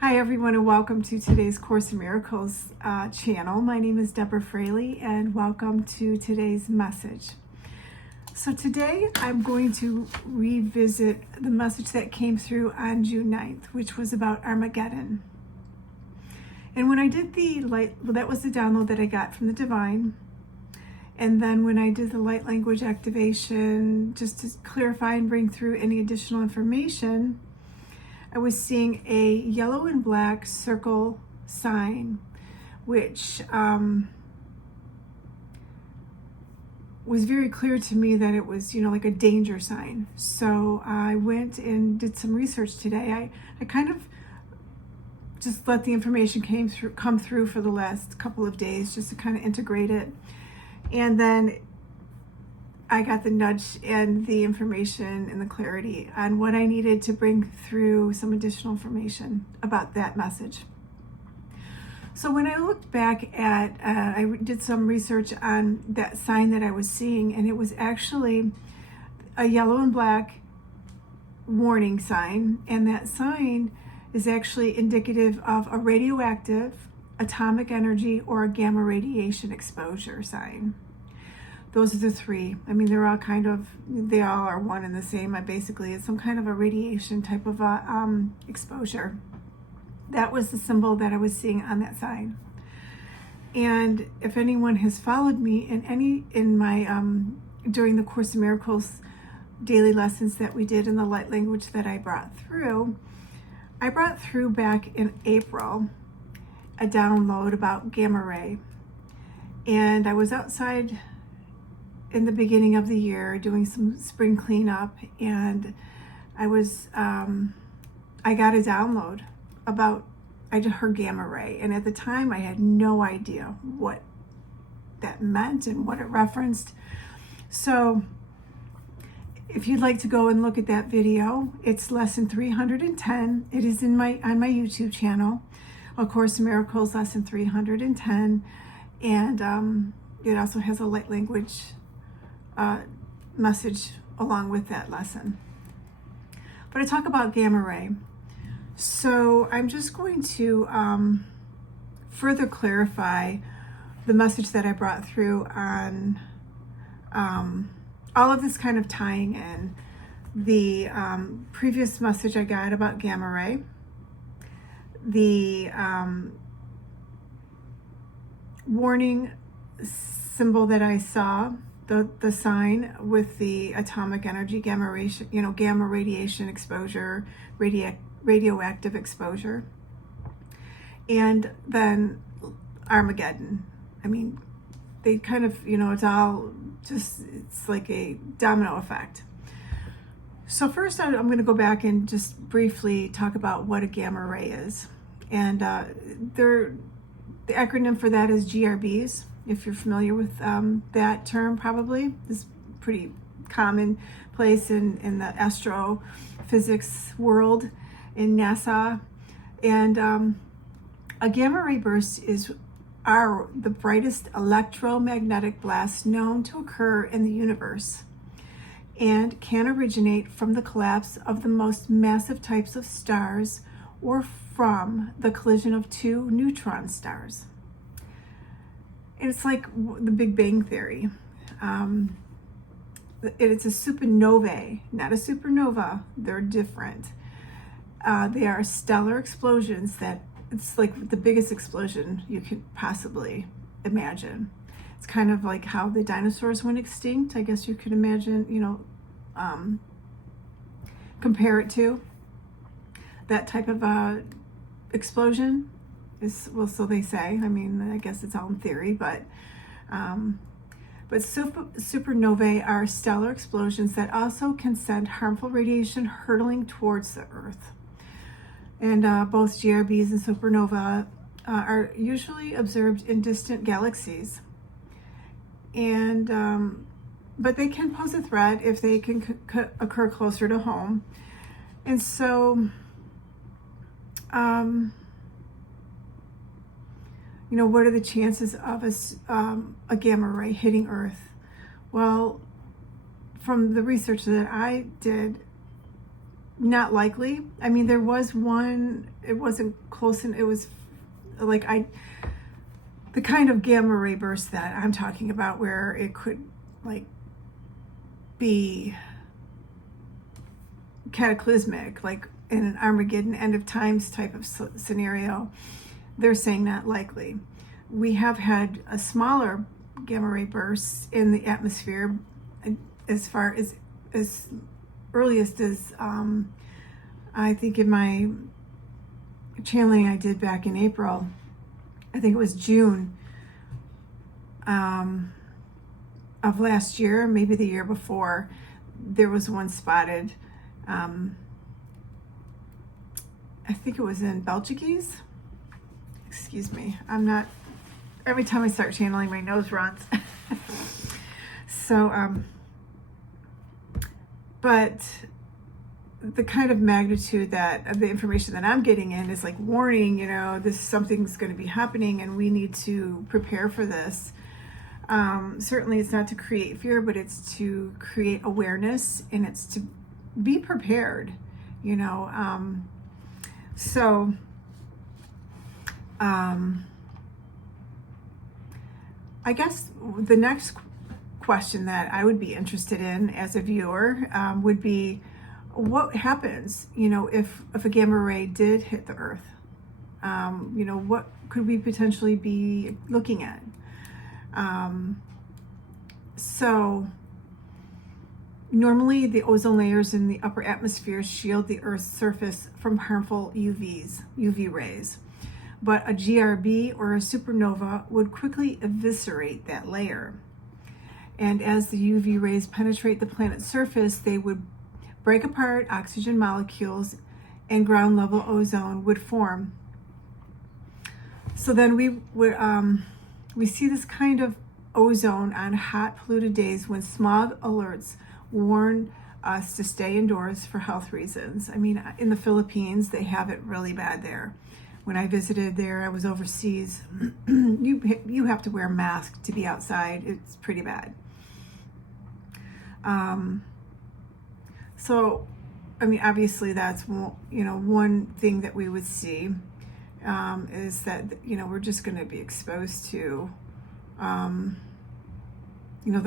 Hi everyone, and welcome to today's Course in Miracles channel. My name is Deborah Fraley, and welcome to today's message. So today I'm going to revisit the message that came through on June 9th, which was about Armageddon. And when I did the light, that was the download that I got from the Divine. And then when I did the light language activation, just to clarify and bring through any additional information, I was seeing a yellow and black circle sign, which was very clear to me that it was, like a danger sign. So I went and did some research today. I kind of just let the information come through for the last couple of days, just to kind of integrate it. And then I got the nudge and the information and the clarity on what I needed to bring through some additional information about that message. So when I looked back at, I did some research on that sign that I was seeing, and it was actually a yellow and black warning sign. And that sign is actually indicative of a radioactive, atomic energy, or a gamma radiation exposure sign. Those are the three. I mean, they're all they all are one and the same. Basically, it's some kind of a radiation type of exposure. That was the symbol that I was seeing on that sign. And if anyone has followed me in my during the Course in Miracles daily lessons that we did in the light language that I brought through back in April a download about gamma ray. And I was outside in the beginning of the year doing some spring cleanup, and I got a download about, I just heard gamma ray, and at the time I had no idea what that meant and what it referenced. So if you'd like to go and look at that video, it's lesson 310. It is on my YouTube channel, A Course in Miracles, lesson 310, and it also has a light language message along with that lesson. But I talk about gamma ray. So I'm just going to further clarify the message that I brought through on all of this, kind of tying in the previous message I got about gamma ray, the warning symbol that I saw, the sign with the atomic energy, gamma radiation exposure, radioactive exposure, and then Armageddon. I mean, they kind of, it's all just, it's like a domino effect. So first I'm going to go back and just briefly talk about what a gamma ray is. And the acronym for that is GRBs. If you're familiar with that term, probably is pretty commonplace in the astrophysics world in NASA. And a gamma ray burst are the brightest electromagnetic blasts known to occur in the universe, and can originate from the collapse of the most massive types of stars or from the collision of two neutron stars. It's like the Big Bang Theory. It's a supernovae, not a supernova. They're different. They are stellar explosions that it's like the biggest explosion you could possibly imagine. It's kind of like how the dinosaurs went extinct. I guess you could imagine, compare it to that type of explosion. So they say. I mean, I guess it's all in theory, but supernovae are stellar explosions that also can send harmful radiation hurtling towards the Earth. And both GRBs and supernova are usually observed in distant galaxies, and but they can pose a threat if they can occur closer to home. And so what are the chances of a gamma ray hitting Earth? Well, from the research that I did, not likely. I mean, there was one, it wasn't close, and it was like the kind of gamma ray burst that I'm talking about, where it could like be cataclysmic, like in an Armageddon end of times type of scenario. They're saying not likely. We have had a smaller gamma ray bursts in the atmosphere as far as earliest as I think in my channeling I did back in April, I think it was June of last year, maybe the year before, there was one spotted. I think it was in Belgiques. Excuse me. I'm not, every time I start channeling, my nose runs. So, but the kind of magnitude that of the information that I'm getting in is like warning, this something's going to be happening and we need to prepare for this. Certainly it's not to create fear, but it's to create awareness, and it's to be prepared, so I guess the next question that I would be interested in as a viewer would be, what happens, if a gamma ray did hit the Earth? What could we potentially be looking at? So normally the ozone layers in the upper atmosphere shield the Earth's surface from harmful UV rays. But a GRB or a supernova would quickly eviscerate that layer. And as the UV rays penetrate the planet's surface, they would break apart oxygen molecules, and ground level ozone would form. So then we see this kind of ozone on hot, polluted days when smog alerts warn us to stay indoors for health reasons. I mean, in the Philippines, they have it really bad there. When I visited there, I was overseas. You have to wear a mask to be outside. It's pretty bad. So, I mean, obviously that's, one thing that we would see is that, we're just going to be exposed to, the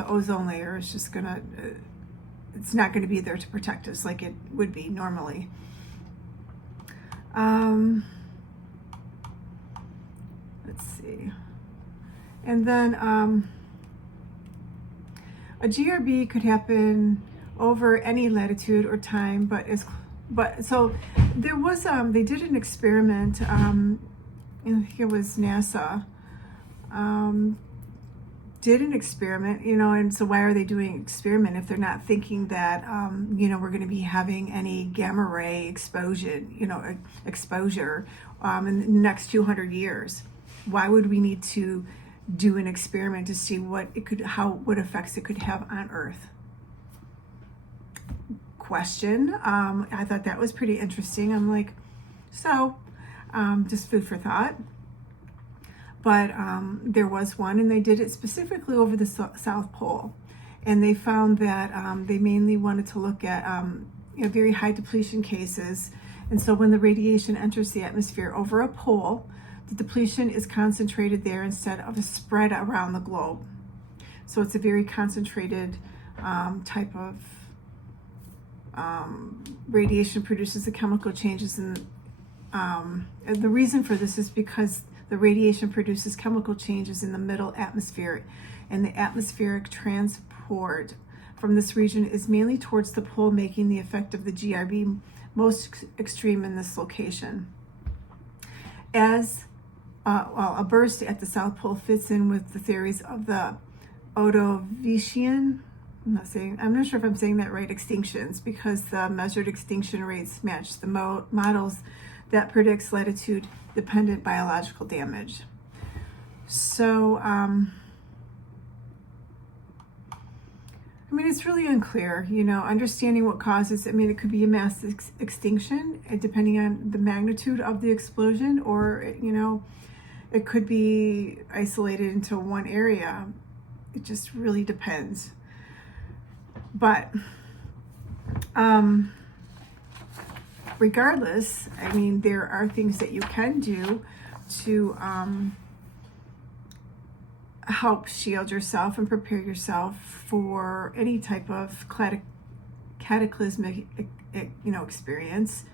ozone layer is just going to, it's not going to be there to protect us like it would be normally. Let's see. And then a GRB could happen over any latitude or time, but so there was they did an experiment. I think it was NASA did an experiment, and so why are they doing an experiment if they're not thinking that we're going to be having any gamma ray exposure in the next 200 years? Why would we need to do an experiment to see what effects it could have on Earth? Question. I thought that was pretty interesting. I'm like, just food for thought. But there was one, and they did it specifically over the South Pole, and they found that they mainly wanted to look at very high depletion cases. And so when the radiation enters the atmosphere over a pole, the depletion is concentrated there instead of a spread around the globe. So it's a very concentrated type of radiation produces the chemical changes, and the reason for this is because the radiation produces chemical changes in the middle atmosphere, and the atmospheric transport from this region is mainly towards the pole, making the effect of the GRB most extreme in this location. As a burst at the South Pole fits in with the theories of the Ordovician, I'm not sure if I'm saying that right, extinctions, because the measured extinction rates match the models that predicts latitude-dependent biological damage. So, it's really unclear, understanding what causes, it could be a mass extinction, depending on the magnitude of the explosion, or, it could be isolated into one area. It just really depends. But, regardless, I mean, there are things that you can do to help shield yourself and prepare yourself for any type of cataclysmic, experience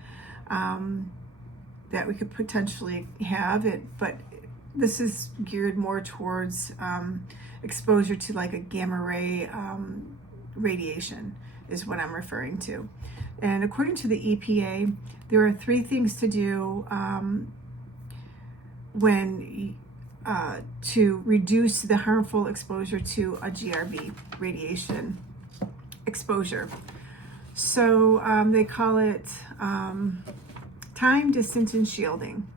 that we could potentially have it. But this is geared more towards exposure to like a gamma ray radiation is what I'm referring to. And according to the EPA, there are 3 things to do when to reduce the harmful exposure to a GRB radiation exposure. So they call it time, distance, and shielding.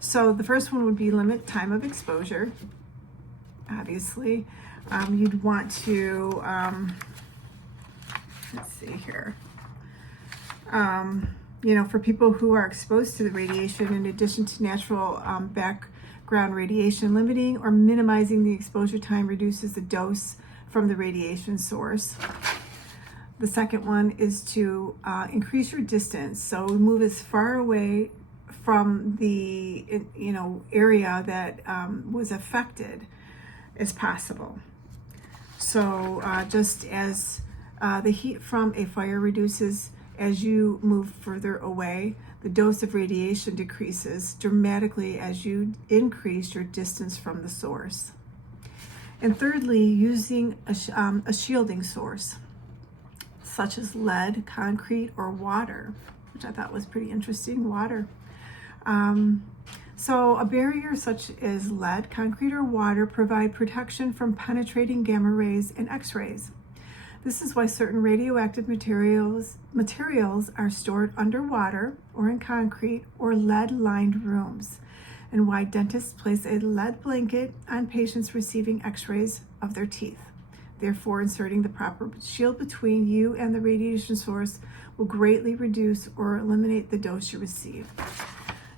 So the first one would be limit time of exposure. Obviously, you'd want to, let's see here. For people who are exposed to the radiation, in addition to natural background radiation, limiting or minimizing the exposure time reduces the dose from the radiation source. The second one is to increase your distance. So move as far away from the area that was affected as possible. So just as the heat from a fire reduces as you move further away, the dose of radiation decreases dramatically as you increase your distance from the source. And thirdly, using a shielding source, such as lead, concrete, or water, which I thought was pretty interesting, water. So a barrier such as lead, concrete, or water provide protection from penetrating gamma rays and X-rays. This is why certain radioactive materials are stored underwater or in concrete or lead-lined rooms, and why dentists place a lead blanket on patients receiving X-rays of their teeth. Therefore, inserting the proper shield between you and the radiation source will greatly reduce or eliminate the dose you receive.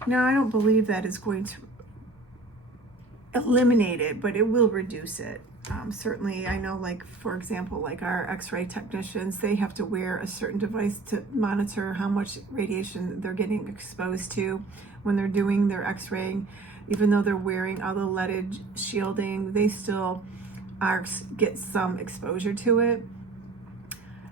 Now, I don't believe that is going to eliminate it, but it will reduce it. Certainly, I know, like, for example, like our X-ray technicians, they have to wear a certain device to monitor how much radiation they're getting exposed to when they're doing their X-raying. Even though they're wearing all the leaded shielding, they still get some exposure to it.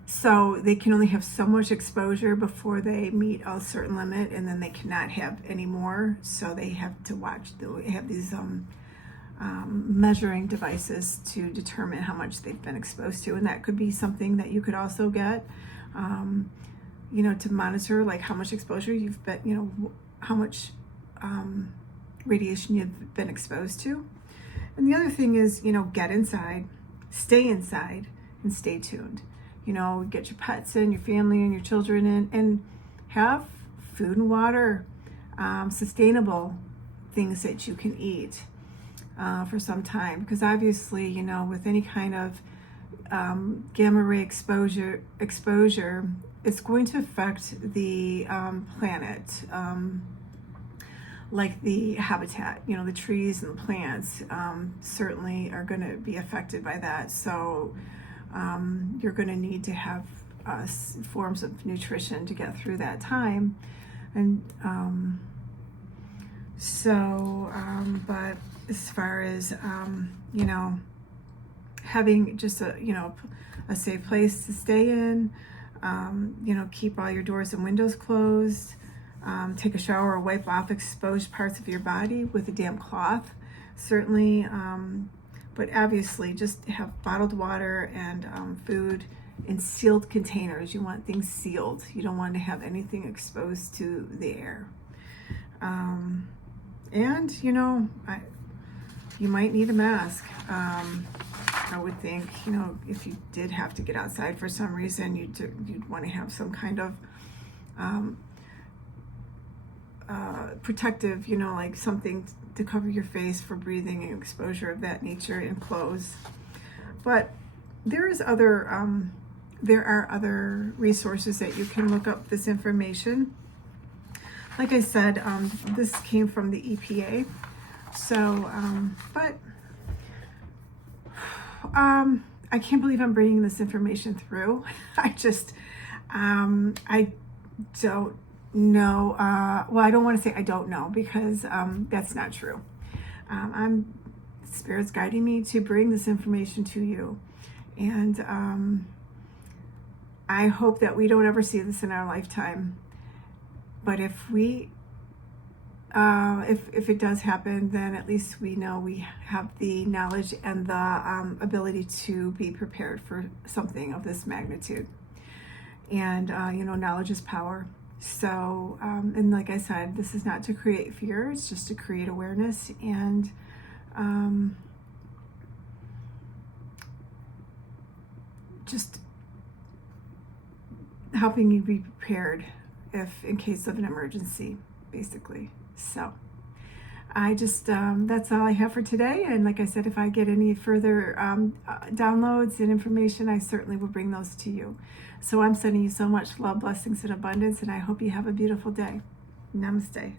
So they can only have so much exposure before they meet a certain limit, and then they cannot have any more. So they have to have these measuring devices to determine how much they've been exposed to, and that could be something that you could also get, to monitor like how much exposure you've been, how much radiation you've been exposed to. And the other thing is, get inside, and stay tuned. Get your pets in, your family and your children in, and have food and water, sustainable things that you can eat for some time. Because obviously, with any kind of gamma ray exposure, it's going to affect the planet. Like the habitat, the trees and the plants certainly are going to be affected by that. So you're going to need to have forms of nutrition to get through that time. And but as far as, having just a safe place to stay in, keep all your doors and windows closed, take a shower or wipe off exposed parts of your body with a damp cloth, certainly. But obviously, just have bottled water and food in sealed containers. You want things sealed. You don't want to have anything exposed to the air. And, you might need a mask. I would think, if you did have to get outside for some reason, you'd want to have some kind of protective, like something to cover your face for breathing and exposure of that nature, and clothes. But there are other resources that you can look up this information. Like I said, this came from the EPA. So, I can't believe I'm bringing this information through. I don't know. Well, I don't want to say I don't know, because that's not true. Spirit's guiding me to bring this information to you. And I hope that we don't ever see this in our lifetime. But if we, if it does happen, then at least we know we have the knowledge and the ability to be prepared for something of this magnitude. And, knowledge is power. So, and like I said, this is not to create fear, it's just to create awareness and just helping you be prepared if in case of an emergency, basically. So I just, that's all I have for today. And like I said, if I get any further downloads and information, I certainly will bring those to you. So I'm sending you so much love, blessings, and abundance, and I hope you have a beautiful day. Namaste.